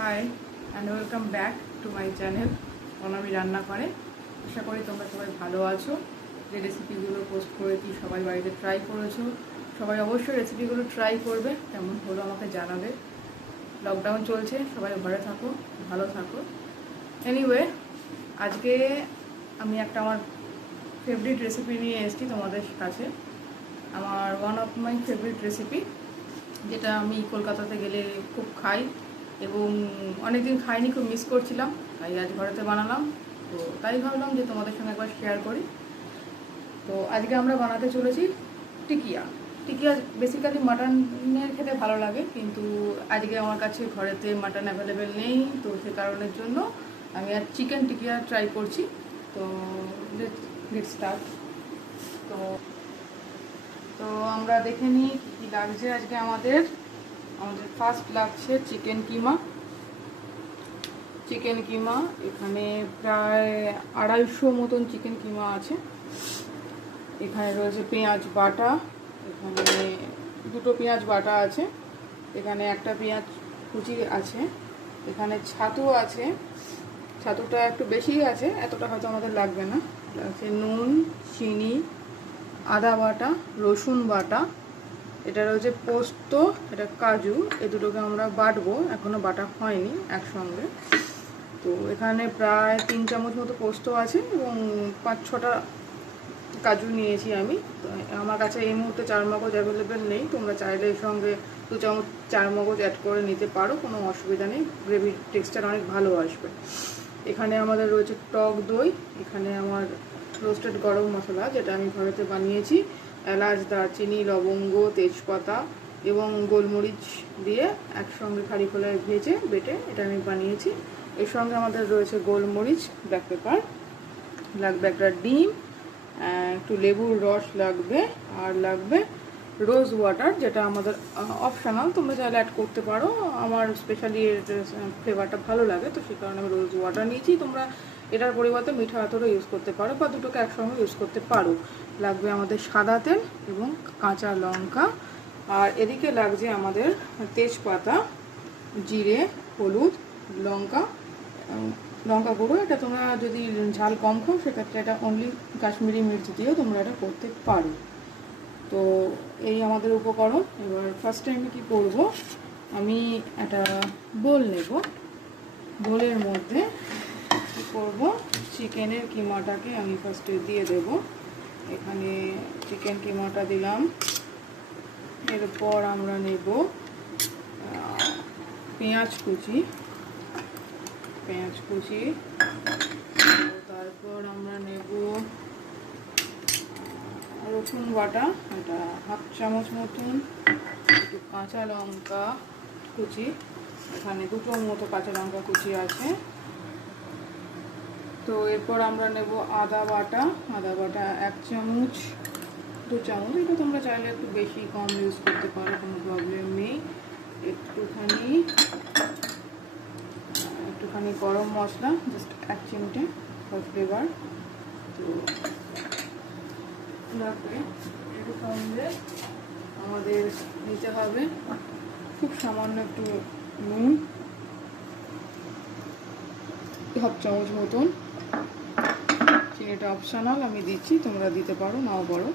Hi and welcome back to my channel Anami রান্না করে আশা করি তোমরা সবাই ভালো আছো। যে রেসিপিগুলো পোস্ট করেছি, সবাই বাড়িতে ট্রাই করেছ। সবাই অবশ্যই রেসিপিগুলো ট্রাই করবে, কেমন হলো আমাকে জানাবে। লকডাউন চলছে, সবাই ঘরে থাকো, ভালো থাকো। এনিওয়ে আজকে আমি একটা আমার ফেভারিট রেসিপি নিয়ে এসেছি তোমাদের কাছে। আমার one of my favourite recipe যেটা আমি কলকাতাতে গেলে খুব খাই। এবং অনেকদিন খাইনি, খুব মিস করছিলাম। তাই আজ ঘরেতে বানালাম। তো তাই ভাবলাম যে তোমাদের সঙ্গে একবার শেয়ার করি। তো আজকে আমরা বানাতে চলেছি টিকিয়া। টিকিয়া বেসিক্যালি মাটনের খেতে ভালো লাগে, কিন্তু আজকে আমার কাছে ঘরেতে মাটন অ্যাভেলেবেল নেই। তো সে কারণের জন্য আমি আর চিকেন টিকিয়া ট্রাই করছি। তো লেট স্টার্ট তো তো আমরা দেখে নিই কী লাগছে আজকে আমাদের। আমাদের ফার্স্ট লাগছে চিকেন কিমা। চিকেন কিমা, এখানে প্রায় আড়াইশো মতন চিকেন কিমা আছে। এখানে রয়েছে পেঁয়াজ বাটা, এখানে দুটো পেঁয়াজ বাটা আছে, এখানে একটা পেঁয়াজ কুচি আছে, এখানে ছাতু আছে। ছাতুটা একটু বেশি আছে, এতটা হয়তো আমাদের লাগবে না। আছে নুন, চিনি, আদা বাটা, রসুন বাটা এটা রয়েছে পোস্ত, এটা কাজু, এ দুটোকে আমরা বাটবো এখনও বাটা হয়নি একসঙ্গে। তো এখানে প্রায় তিন চামচ মতো পোস্ত আছে এবং পাঁচ ছটা কাজু নিয়েছি আমি। আমার কাছে এই মুহূর্তে চার মগজ অ্যাভেলেবেল নেই, তোমরা চাইলে এর সঙ্গে দু চামচ, চার মগজ অ্যাড করে নিতে পারো, কোনো অসুবিধা নেই গ্রেভির টেক্সচার অনেক ভালো আসবে। এখানে আমাদের রয়েছে টক দই, এখানে আমার রোস্টেড গরম মশলা, যেটা আমি ঘরেতে বানিয়েছি। এলাচ, দারচিনি, লবঙ্গ, তেজপাতা এবং গোলমরিচ দিয়ে একসঙ্গে খালি খোলায় ভেজে বেটে এটা আমি বানিয়েছি। এর সঙ্গে আমাদের রয়েছে গোলমরিচ ব্ল্যাক পেপার লাগবে একটা ডিম একটু লেবুর রস লাগবে, আর লাগবে রোজ ওয়াটার যেটা আমাদের অপশনাল তোমরা চাইলে অ্যাড করতে পারো। আমার স্পেশালি এর ফ্লেভারটা ভালো লাগে, তো সেই কারণে আমি রোজ ওয়াটার নিয়েছি। তোমরা এটার পরিবর্তে মিঠা আতরও ইউজ করতে পারো বা দুটোকে একসঙ্গে ইউজ করতে পারো। লাগবে আমাদের সাদা তেল এবং কাঁচা লঙ্কা। আর এদিকে লাগছে আমাদের তেজপাতা, জিরে, হলুদ, লঙ্কা লঙ্কা গুঁড়ো। এটা তোমরা যদি ঝাল কম খাও, সেক্ষেত্রে এটা অনলি কাশ্মীরি মির্চ দিয়েও তোমরা এটা করতে পারো। তো এই আমাদের উপকরণ। এবার ফার্স্ট টাইমে কি করব? আমি একটা বোল নেব। বোলের মধ্যে কি করব? চিকেনের কিমাটাকে আমি ফার্স্টে দিয়ে দেব। এখানে চিকেন কিমাটা দিলাম। এরপর আমরা নেব পেঁয়াজ কুচি। পেঁয়াজ কুচি তারপর আমরা নেব আহ, রসুন বাটা, এটা হাফ চামচ মতন, একটু কাঁচা লঙ্কা কুচি, এখানে দুটো মতো কাঁচা লঙ্কা কুচি আছে। তো এরপর আমরা নেব আদা বাটা আদা বাটা এক চামচ, দু চামচ, এটা তোমরা চাইলে একটু বেশি কম ইউজ করতে পারো, কোনো প্রবলেম নেই। একটুখানি একটুখানি গরম মশলা জাস্ট এক চিমটে ফ্লেভার তো এর সঙ্গে আমাদের নিতে হবে। খুব সামান্য একটু নুন। হাফ চামচ মতন। চিনিটা অপশনাল আমি দিচ্ছি, তোমরা দিতে পারো, নাও পারো।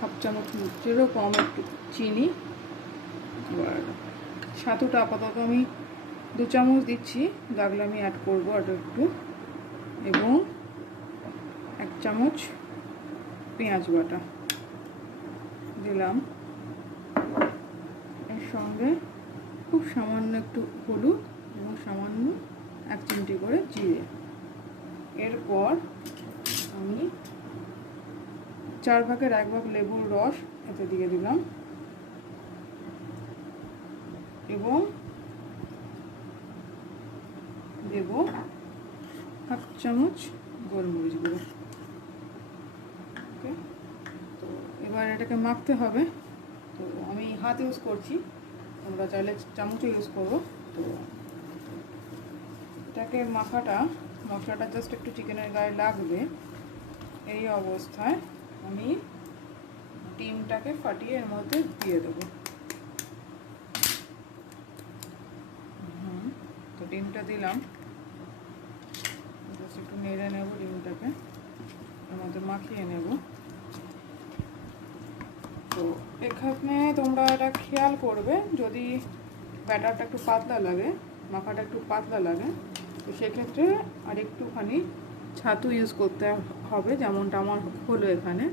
হাফ চামচ চেরও কম একটু চিনি। এবার ছাতুটা আপাতত আমি দু চামচ দিচ্ছি। লাগলে আমি অ্যাড করব আরও একটু। এবং এক চামচ পেঁয়াজ বাটা। দিলাম। এর সঙ্গে খুব সামান্য একটু হলুদ এবং সামান্য এক চিমটি করে জিরে। এরপর আমি চার ভাগের এক ভাগ লেবুর রস এতে দিয়ে দিলাম। এবং দেব হাফ চামচ গোলমরিচ গুঁড়ো ওকে তো এবার এটাকে মাখতে হবে। তো আমি হাত ইউজ করছি। তোমরা চাইলে চামচও ইউজ করো। তো এটাকে মাখাটা, মশলাটা জাস্ট একটু চিকেনের গায়ে লাগবে। এই অবস্থায় আমি ডিমটাকে ফাটিয়ে এর মধ্যে দিয়ে দেবো। হুম ডিমটা দিলাম। জাস্ট একটু নেড়ে নেব ডিমটাকে। এর মধ্যে মাখিয়ে নেব। তো এখানে তোমরা এটা খেয়াল করবে, যদি ব্যাটারটা একটু পাতলা লাগে, মাখাটা একটু পাতলা লাগে, তো সেক্ষেত্রে আর একটুখানি ছাতু ইউজ করতে হবে, যেমনটা আমার হলো এখানে।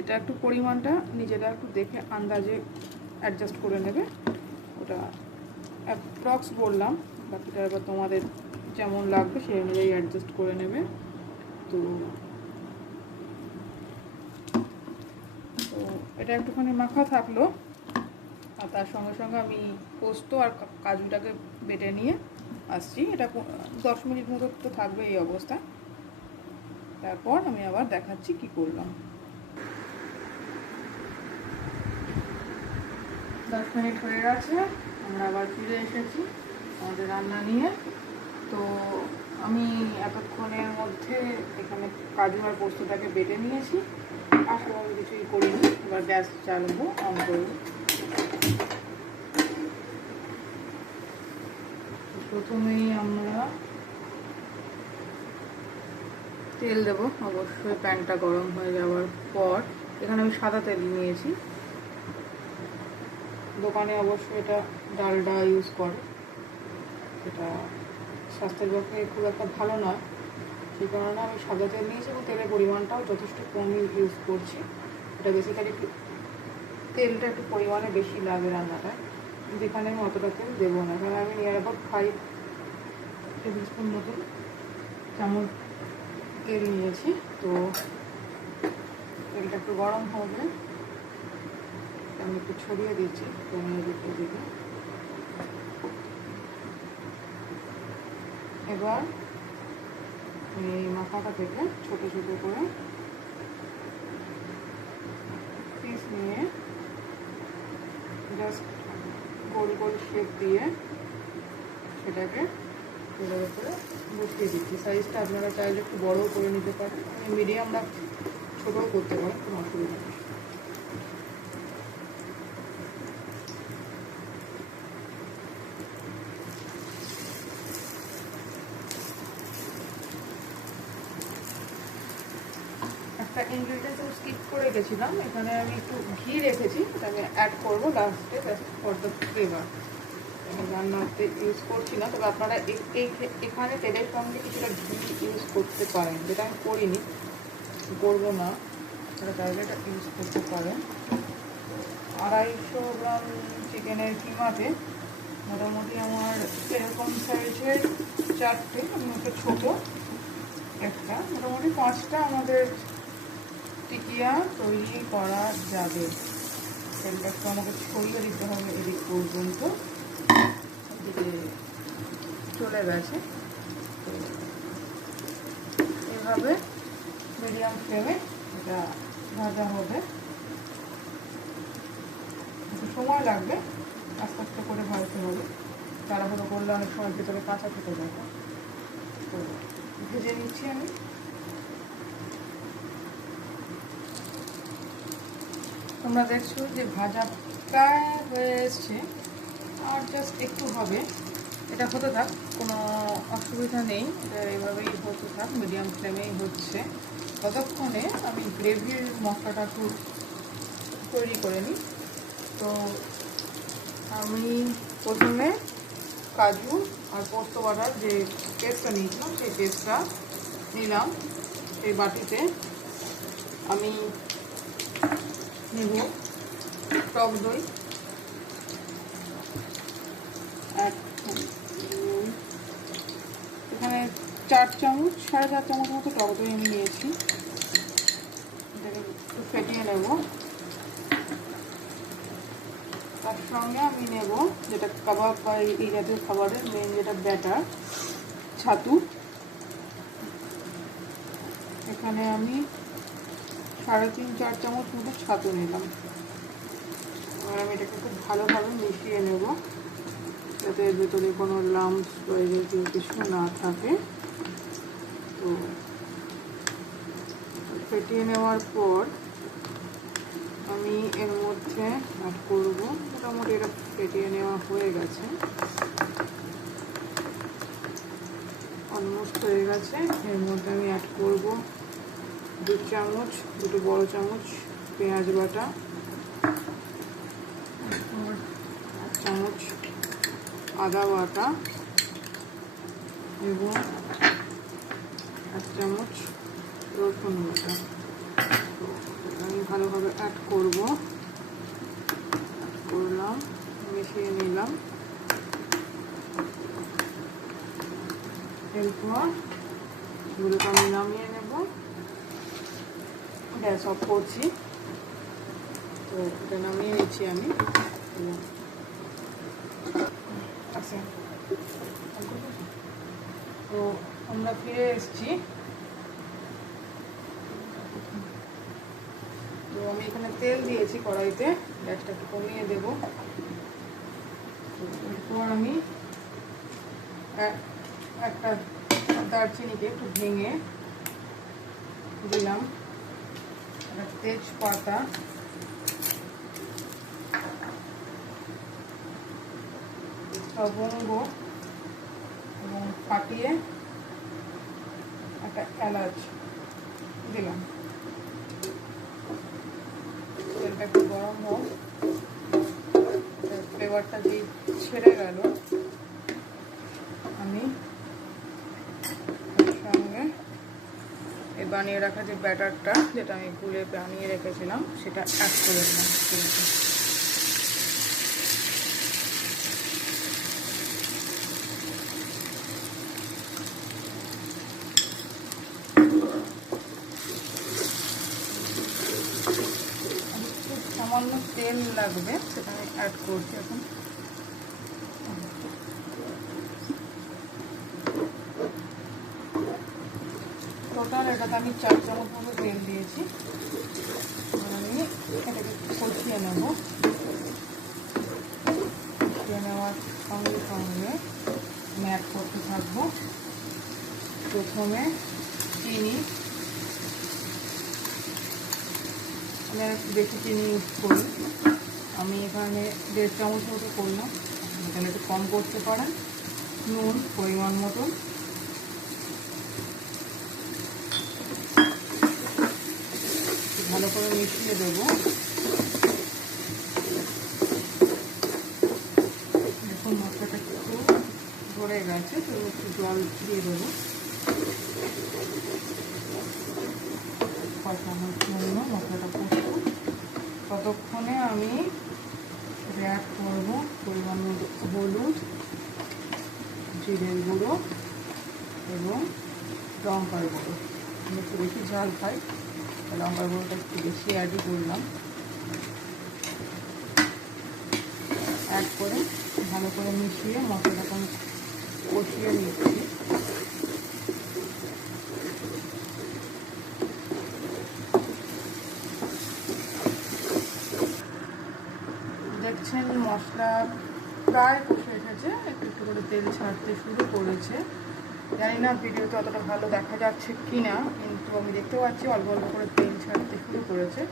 এটা একটু পরিমাণটা নিজেরা একটু দেখে আন্দাজে অ্যাডজাস্ট করে নেবে। ওটা অ্যাপ্রক্স বললাম, বাকিটা এবার তোমাদের যেমন লাগবে সেই অনুযায়ী অ্যাডজাস্ট করে নেবে। তো তো এটা একটুখানি মাখা থাকল। আর তার সঙ্গে সঙ্গে আমি পোস্ত আর কাজুটাকে বেটে নিয়ে আসছি। এটা দশ মিনিট মতো তো থাকবে এই অবস্থা। তারপর আমি আবার দেখাচ্ছি কি করলাম। দশ মিনিট হয়ে গেছে, আমরা আবার ফিরে এসেছি আমাদের রান্না নিয়ে। তো আমি এতক্ষণের মধ্যে এখানে কাজু আর পোস্তটাকে বেটে নিয়েছি। আর কিছুই করিনি, এবার গ্যাস চালবো, অন করব। প্রথমেই আমরা তেল দেব, অবশ্যই প্যানটা গরম হয়ে যাওয়ার পর, এখানে আমি সাদা তেল নিয়েছি। দোকানে অবশ্যই এটা ডালডা ইউজ করে, এটা স্বাস্থ্যের পক্ষে খুব একটা ভালো নয়। সেই কারণে আমি সাদা তেল নিয়েছি এবং তেলের পরিমাণটাও যথেষ্ট কমই ইউজ করছি। এটা বেসিক্যালি একটু তেলটা একটু পরিমাণে বেশি লাগে রান্নাটায় এখানে আমি অতটা তেল দেবো না। কারণ আমি near about five tablespoon মতন চামচ তেল নিয়েছি। তো তেলটা একটু গরম হবে। আমি একটু ছড়িয়ে দিচ্ছি পনিরের উপর দিকে এবার এই মাথাটা থেকে ছোট ছোট করে পিস নিয়ে জাস্ট গোল গোল শেপ দিয়ে সেটাকে এটার উপরে বসিয়ে দিচ্ছি। সাইজটা আপনারা চাইলে একটু বড়ও করে নিতে পারেন। মিডিয়াম রাখছি ছোটও করতে পারেন, কোনো অসুবিধা নেই একটা ইনগ্রিডিয়েন্ট আমি গেছিলাম এখানে আমি একটু ঘি রেখেছি, এটা আমি অ্যাড করব লাস্টে ফর দ্য ফ্লেভার রান্নাতে ইউজ করছি না, তবে আপনারা এখানে তেলের সঙ্গে কিছুটা ঘি ইউজ করতে পারেন, যেটা আমি করিনি। করব না, আপনারা চাইলে এটা ইউজ করতে পারেন। আড়াইশো গ্রাম চিকেনের কিমাতে মোটামুটি আমার এরকম সাইজের চারটে, আমি ছোটো একটা, মোটামুটি পাঁচটা আমাদের টিকিয়া তৈরি করা যাবে। তেলটা একটু আমাকে ছড়িয়ে দিতে হবে এদিক পর্যন্ত। চলে গেছে। তো এভাবে মিডিয়াম ফ্লেমে এটা ভাজা হবে। একটু সময় লাগবে, আস্তে আস্তে করে ভাজতে হবে। তাড়াহুড়ো করলে অনেক সময় ভিতরে কাঁচা থেকে যাবে তো ভেজে নিচ্ছি আমি। তোমরা দেখছ যে ভাজা প্রায় হয়ে এসছে। আর জাস্ট একটু হবে। এটা হতে থাক, কোনো অসুবিধা নেই। এটা এভাবেই হতে থাক মিডিয়াম ফ্লেমেই হচ্ছে। ততক্ষণে আমি গ্রেভির মশলাটা একটু তৈরি করে নিই। তো আমি প্রথমে কাজু আর পোস্ত বাটার যে পেস্টটা নিয়েছিলাম, সেই পেস্টটা নিলাম। সেই বাটিতে আমি নেব। টক দই। দুই, এখানে চার চামচ সাড়ে চার চামচ মতো টক দই আমি নিয়েছি। এটাকে একটু ফেটিয়ে নেব। তার সঙ্গে আমি নেব যেটা কাবাব বা এই জাতীয় খাবারের মেন যেটা ব্যাটার ছাতু। এখানে আমি সাড়ে তিন, চার চামচ মতো ছাতু নিলাম। এবার আমি এটাকে খুব ভালোভাবে মিশিয়ে নেব, যাতে এর ভেতরে কোনো লাম্পস বা এই জাতীয় কিছু না থাকে। তো ফেটিয়ে নেওয়ার পর আমি এর মধ্যে অ্যাড করব, মোটামুটি এটা ফেটিয়ে নেওয়া হয়ে গেছে। অলমোস্ট হয়ে গেছে, এর মধ্যে আমি অ্যাড করব। দু চামচ, দুটো বড় চামচ, পেঁয়াজ বাটা এক চামচ, আদা বাটা এবং এক চামচ রসুন বাটা। আমি ভালোভাবে অ্যাড করব। অ্যাড করলাম, মিশিয়ে নিলাম। এরপর এগুলোকে আমি নামিয়ে নেব। গ্যাস অফ করছি। তো এটা নামিয়ে নিচ্ছি আমি। আচ্ছা। তো আমরা ফিরে এসেছি। তো আমি এখানে তেল দিয়েছি কড়াইতে। গ্যাসটা একটু কমিয়ে দেবো। এরপর আমি এক- একটা দারচিনিকে একটু ভেঙে দিলাম। তেজপাতা। লবঙ্গ এবং ফাটিয়ে একটা এলাচ দিলাম। তেলটা একটু গরম হোক। ফ্লেভারটা যে ছেড়ে গেল, আমি এর সঙ্গে এই বানিয়ে রাখা যে ব্যাটারটা যেটা আমি গুলে বানিয়ে রেখেছিলাম, সেটা অ্যাড করে দিলাম সামান্য তেল লাগবে, সেটা আমি অ্যাড করছি এখন। টোটাল এটাতে আমি চার চামচ মতো তেল দিয়েছি। আমি এটাকে কষিয়ে নেব। কষিয়ে নেওয়ার সঙ্গে সঙ্গে অ্যাড করতে থাকব। প্রথমে চিনি। আমি একটু বেশি চিনি ইউজ করি। আমি এখানে দেড় চামচ মতো করলাম। এখানে একটু কম করতে পারেন। নুন, পরিমাণ মতন একটু ভালো করে মিশিয়ে দেবো। এখন মশলাটা একটু ধরে গেছে, তো একটু জল দিয়ে দেবো। কষানোর জন্য মশলাটা কষবো। ততক্ষণে আমি অ্যাড করব পরিমাণ হলুদ, জিরের গুঁড়ো এবং লঙ্কার গুঁড়ো। আমি একটু বেশি ঝাল খাই। লঙ্কার গুঁড়োটা একটু বেশি অ্যাডই করলাম। অ্যাড করে ভালো করে মিশিয়ে মশলাটাকে আমি কষিয়ে নিচ্ছি। দেখছেন মশলা প্রায় কষে এসেছে, একটু একটু করে তেল ছাড়তে শুরু করেছে। জানি না ভিডিওতে অতটা ভালো দেখা যাচ্ছে কি না কিন্তু আমি দেখতে পাচ্ছি অল্প অল্প করে তেল ছাড়তে শুরু করেছে।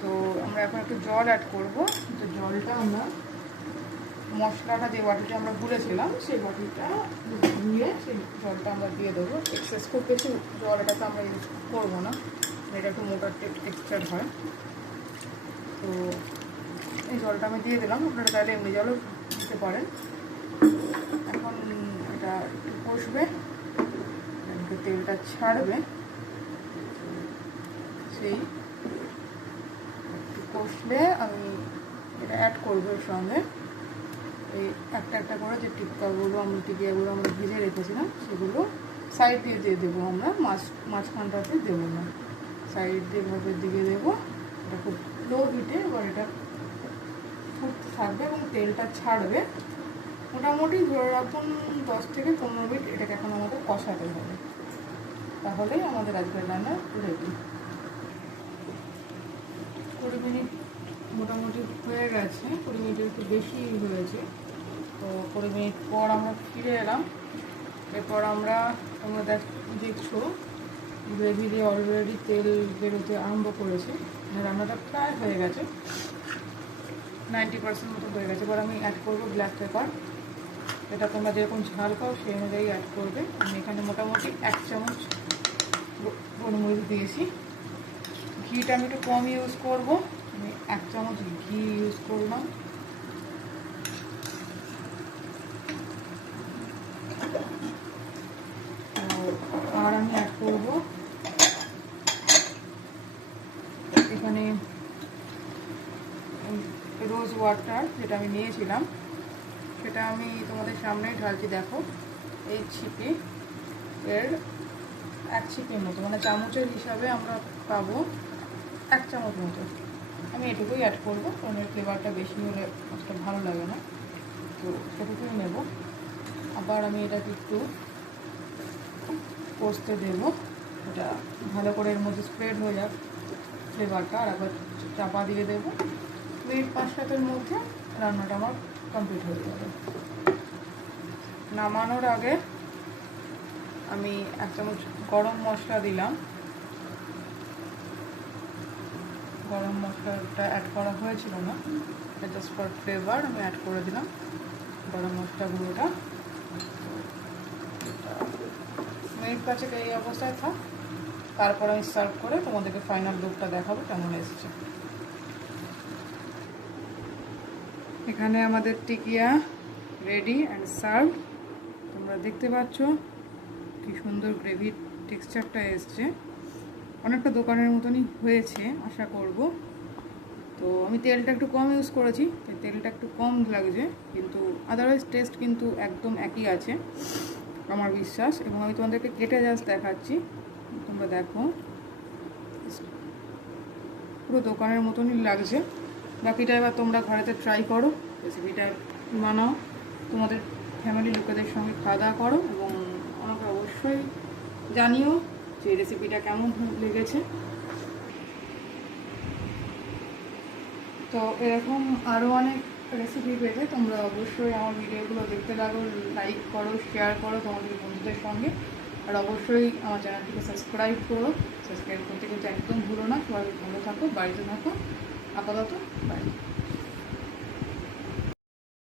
তো আমরা এখন একটু জল অ্যাড করব। তো জলটা আমরা মশলাটা যে বাটিটা আমরা গুলেছিলাম, সেই বাটিটা ধুয়ে সেই জলটা আমরা দিয়ে দেবো। এক্সেস খুব বেশি জল এটাতে আমরা ইউজ করব না, এটা একটু মোটার টেক্সচার হয়। তো এই জলটা আমি দিয়ে দিলাম, আপনারা চাইলে এমনি জলও দিতে পারেন। এখন এটা কষবে। তেলটা ছাড়বে। সেই কষলে আমি এটা অ্যাড করব এর সঙ্গে। এই একটা একটা করে যে টিক্কাগুলো আমরা টিকিয়াগুলো আমরা ভেজে রেখেছিলাম, সেগুলো সাইড দিয়ে দিয়ে দেবো আমরা। মাছ, মাঝখানটাতে দেবো না। সাইড দিয়ে ভাবের দিকে দেবো। এটা খুব লো হিটে এবার এটা ফুটতে থাকবে এবং তেলটা ছাড়বে। মোটামুটি ধরে রাখুন দশ থেকে পনেরো মিনিট এটাকে এখন আমাদের কষাতে হবে। তাহলেই আমাদের আজকের রান্না রেডি কুড়ি মিনিট মোটামুটি হয়ে গেছে, কুড়ি মিনিটের একটু বেশি হয়েছে। তো কুড়ি মিনিট পর আমরা ফিরে এলাম। এরপর আমরা তোমরা দেখ দেখছ গ্রেভি দিয়ে অলরেডি তেল বেরোতে আরম্ভ করেছে। মানে রান্নাটা প্রায় হয়ে গেছে। নাইনটি পার্সেন্ট মতো হয়ে গেছে। এবার আমি অ্যাড করব ব্ল্যাক পেপার এটা তোমরা যেরকম ঝাল খাও, সেই অনুযায়ী অ্যাড করবে। আমি এখানে মোটামুটি এক চামচ গোলমরিচ দিয়েছি। ঘিটা আমি একটু কম ইউজ করব। আমি এক চামচ ঘি ইউজ করলাম। আর আমি অ্যাড করব এখানে রোজ ওয়াটার যেটা আমি নিয়েছিলাম। সেটা আমি তোমাদের সামনেই ঢালছি, দেখো। এই ছিপি, এর এক ছিপির মতো মানে চামচের হিসাবে আমরা পাবো এক চামচ মতো। আমি এটুকুই অ্যাড করব কারণ এর ফ্লেভারটা বেশি হলে অতটা ভালো লাগে না। তো সেটুকুই নেব। আবার আমি এটাকে একটু কষতে দেবো। এটা ভালো করে এর মধ্যে স্প্রেড হয়ে যাক ফ্লেভারটা আর আবার চাপা দিয়ে দেবো। মিনিট পাঁচ সাতের মধ্যে রান্নাটা আমার কমপ্লিট হয়ে যাবে। নামানোর আগে আমি এক চামচ গরম মশলা দিলাম। গরম মশলাটা অ্যাড করা হয়েছিল না। জাস্ট ফর ফ্লেভার আমি অ্যাড করে দিলাম গরম মশলা গুঁড়োটা। মিনিট পাঁচেক এই অবস্থায় থাক। তারপর আমি সার্ভ করে তোমাদেরকে ফাইনাল লুকটা দেখাবো কেমন এসেছে। এখানে আমাদের টিকিয়া রেডি অ্যান্ড সার্ভ তোমরা দেখতে পাচ্ছ কি সুন্দর গ্রেভির টেক্সচারটা এসছে। অনেকটা দোকানের মতনই হয়েছে, আশা করব। তো আমি তেলটা একটু কম ইউজ করেছি তেলটা একটু কম লাগছে, কিন্তু আদারওয়াইজ টেস্ট কিন্তু একদম একই আছে, আমার বিশ্বাস। এবং আমি তোমাদেরকে কেটে জাস্ট দেখাচ্ছি, তোমরা দেখো। পুরো দোকানের মতনই লাগছে। বাকিটা এবার তোমরা ঘরেতে ট্রাই করো রেসিপিটা বানাও, তোমাদের ফ্যামিলি লোকেদের সঙ্গে খাওয়া দাওয়া করো এবং আমাকে অবশ্যই জানিও যে রেসিপিটা কেমন লেগেছে। তো এরকম আরও অনেক রেসিপি পেতে তোমরা অবশ্যই আমার ভিডিওগুলো দেখতে লাগো লাইক করো শেয়ার করো তোমাদের বন্ধুদের সঙ্গে। আর অবশ্যই আমার চ্যানেলটিকে সাবস্ক্রাইব করো। সাবস্ক্রাইব করতে কিন্তু একদম ভুলো না। সবাই ভালো থাকো, বাড়িতে থাকো। আপাতত বাই